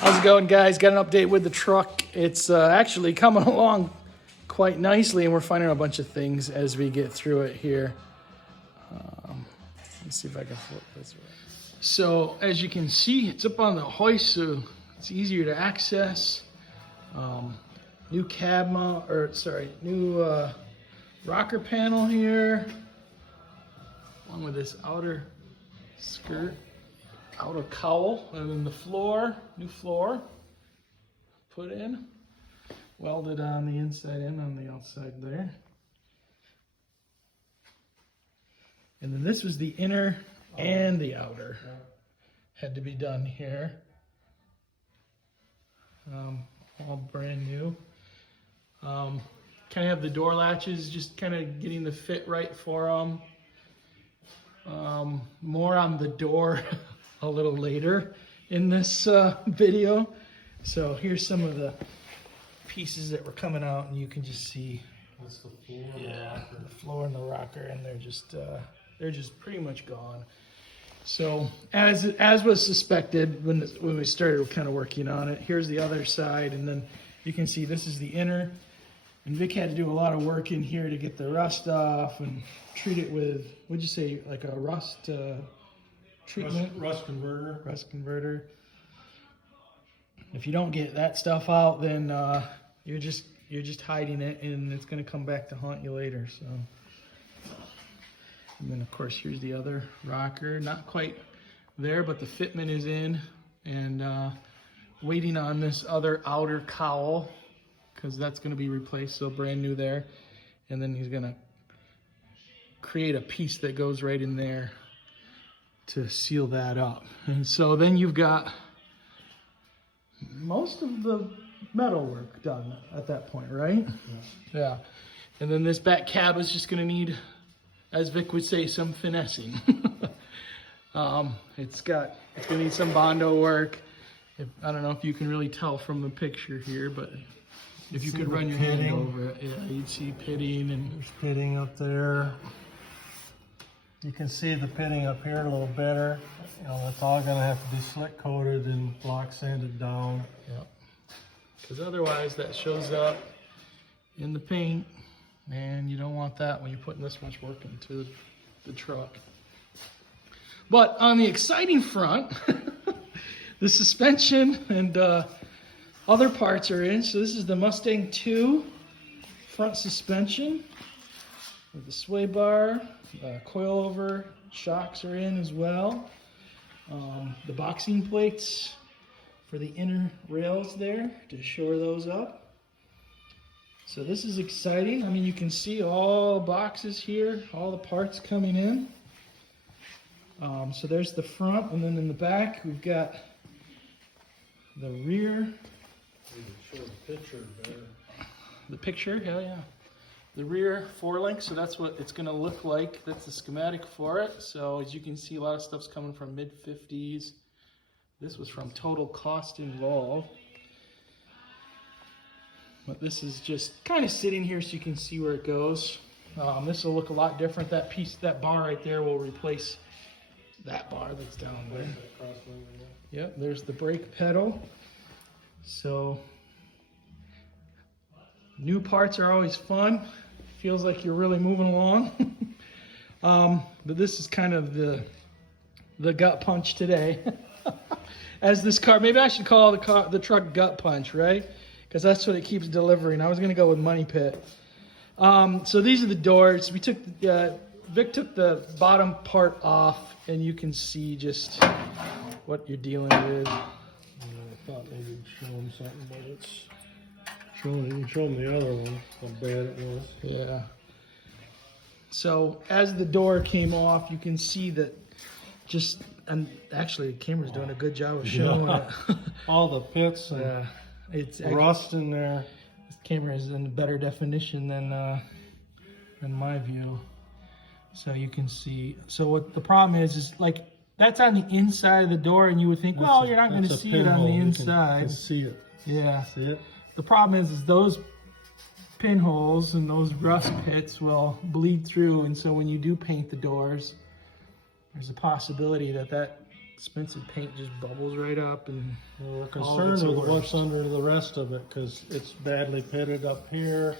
How's it going, guys? Got an update with the truck. It's actually coming along quite nicely, and we're finding a bunch of things as we get through it here. Let's see if I can flip this way. So as you can see, it's up on the hoist, so it's easier to access. New cab mount, new rocker panel here, along with this outer skirt, outer cowl, and then the floor, new floor put in, welded on the inside and on the outside there. And then this was the inner and the outer, had to be done here. All brand new. Kind of have the door latches, just kind of getting the fit right for them. More on the door a little later in this video. So here's some of the pieces that were coming out, and you can just see. That's the floor. Yeah, the floor and the rocker, and they're just pretty much gone. So as was suspected when we started kind of working on it, here's the other side, and then you can see this is the inner. And Vic had to do a lot of work in here to get the rust off and treat it with, what'd you say, like a rust treatment? Rust converter. Rust converter. If you don't get that stuff out, then you're just hiding it, and it's going to come back to haunt you later. So, and then of course here's the other rocker, not quite there, but the fitment is in, and waiting on this other outer cowl, because that's going to be replaced, so brand new there. And then he's going to create a piece that goes right in there to seal that up. And so then you've got most of the metal work done at that point, right? Yeah. And then this back cab is just going to need, as Vic would say, some finessing. It's going to need some Bondo work. I don't know if you can really tell from the picture here, but if you could run your hand over it, yeah, you'd see pitting, and There's pitting up there. You can see the pitting up here a little better. You know, that's all gonna have to be slick coated and block sanded down. yep. Because otherwise that shows up in the paint, and you don't want that when you're putting this much work into the truck. But on the exciting front, the suspension and other parts are in. So this is the Mustang II front suspension with the sway bar. Coil over shocks are in as well. The boxing plates for the inner rails there to shore those up. So this is exciting. I mean, you can see all boxes here, all the parts coming in. So there's the front, and then in the back we've got the rear. Show the picture there. The picture, yeah. The rear 4-link, so that's what it's going to look like. That's the schematic for it. So as you can see, a lot of stuff's coming from mid-50s. This was from total cost involved. But this is just kind of sitting here so you can see where it goes. This will look a lot different. That piece, that bar right there will replace that bar that's down there. Yep, there's the brake pedal. So new parts are always fun. Feels like you're really moving along. But this is kind of the gut punch today. As this car, maybe I should call the truck gut punch, right? Because that's what it keeps delivering. I was gonna go with money pit. So these are the doors. We took Vic took the bottom part off, and you can see just what you're dealing with. I thought maybe you'd show them something, but it's showing. You can show them the other one, how bad it was. Yeah. So as the door came off, you can see that and actually the camera's doing a good job of showing it. All the pits and It's rust in there. This camera is in better definition than my view. So you can see. So what the problem is like that's on the inside of the door, and you would think, well, you're not going to see it on the inside. You can see it. Yeah. See it? The problem is those pinholes and those rust pits will bleed through, and so when you do paint the doors, there's a possibility that expensive paint just bubbles right up, and We're all of concerned it's with the what's worst. under the rest of it because it's badly pitted up here.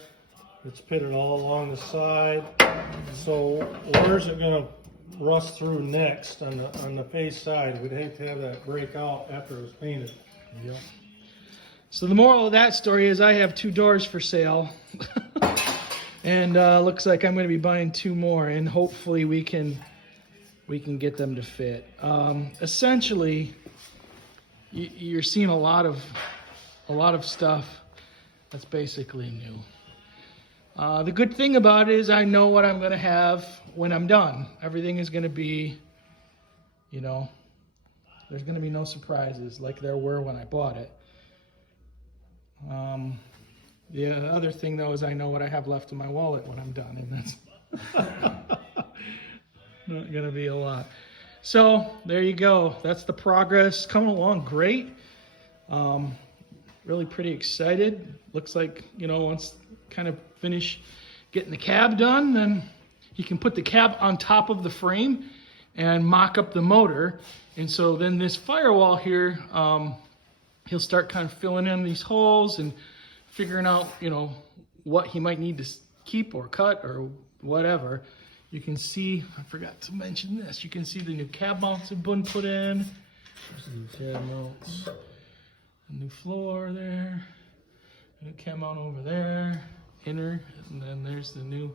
It's pitted all along the side. So where's it gonna rust through next on the face side? We'd hate to have that break out after it was painted. Yep. So the moral of that story is I have 2 doors for sale. And looks like I'm going to be buying 2 more, and hopefully we can get them to fit. Essentially, you're seeing a lot of stuff that's basically new. The good thing about it is I know what I'm going to have when I'm done. Everything is going to be, you know, there's going to be no surprises like there were when I bought it. The other thing though is I know what I have left in my wallet when I'm done, and that's not gonna be a lot. So there you go. That's the progress coming along great. Really pretty excited. Looks like, you know, once kind of finish getting the cab done, then you can put the cab on top of the frame and mock up the motor. And so then this firewall here, he'll start kind of filling in these holes and figuring out, you know, what he might need to keep or cut or whatever. You can see, I forgot to mention this, you can see the new cab mounts have been put in. There's the new cab mounts. A new floor there. A new cab mount over there. Inner, and then there's the new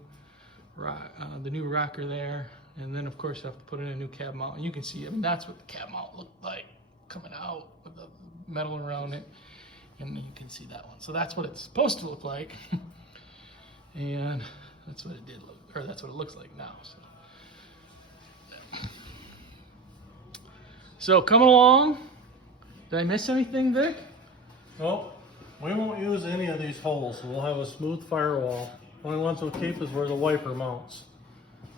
rocker there. And then of course you have to put in a new cab mount. And you can see, I mean, that's what the cab mount looked like coming out with the metal around it. And you can see that one. So that's what it's supposed to look like. And that's what it did look, or that's what it looks like now. So coming along. Did I miss anything, Vic? Nope. We won't use any of these holes. We'll have a smooth firewall. Only ones we'll keep is where the wiper mounts.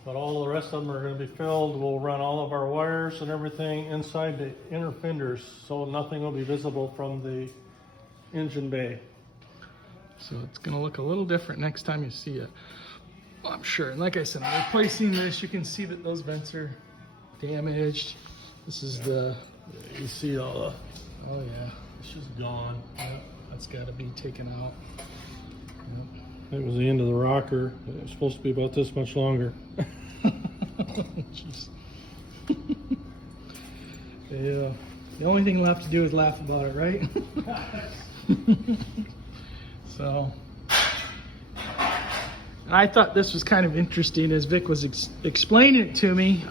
But all the rest of them are going to be filled. We'll run all of our wires and everything inside the inner fenders, so nothing will be visible from the engine bay. So it's going to look a little different next time you see it, I'm sure. And like I said, I'm replacing this. You can see that those vents are damaged. This is the, you see all the, oh yeah, It's just gone. yep, that's got to be taken out. Yep. That was the end of the rocker. It was supposed to be about this much longer. Jeez. Yeah. The only thing left to do is laugh about it, right? So, and I thought this was kind of interesting as Vic was explaining it to me.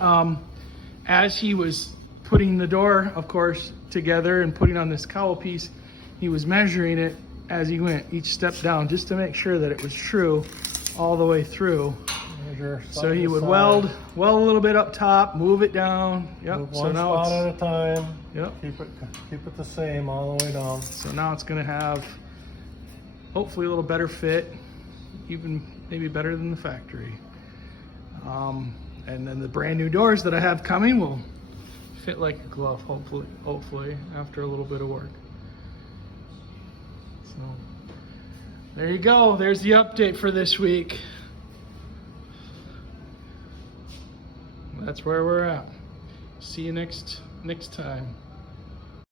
As he was putting the door, of course, together and putting on this cowl piece, he was measuring it as he went each step down just to make sure that it was true all the way through. So he would weld a little bit up top, move it down. Yep. Move So one now spot it's, at a time. yep. Keep it the same all the way down. So now it's going to have hopefully a little better fit, even maybe better than the factory. And then the brand new doors that I have coming will fit like a glove, hopefully after a little bit of work. So there you go. There's the update for this week. That's where we're at. See you next time.